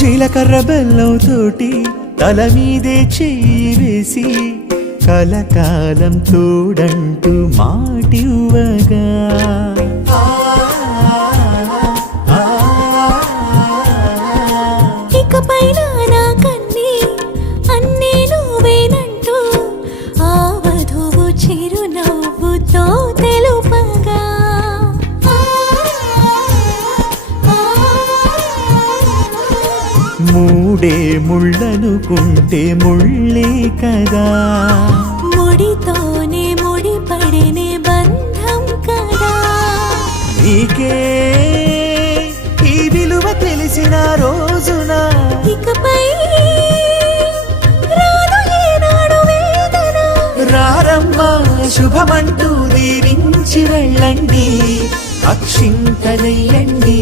జీలకర్ర బెల్లం తోటి తల మీదే చెయ్యి వేసి కలకాలం తోడంటూ మాటివ్వగా ఇకపైన నా కన్నీ అన్నీ నువ్వేనంటూ ఆ వధువు చిరునవ్వుతో తెలుపగా మూడే ముళ్ళనుకుంటే ముళ్ళే కదా, ముడితోనే ముడిపడినే బంధం కదా. నీకే ఈ విలువ తెలిసిన రోజున ఇకపై రాదు ఏనాడు వేదన. రారమ్మా శుభమంటూ దీవించి వెళ్ళండి, అక్షింతలెయ్యండి.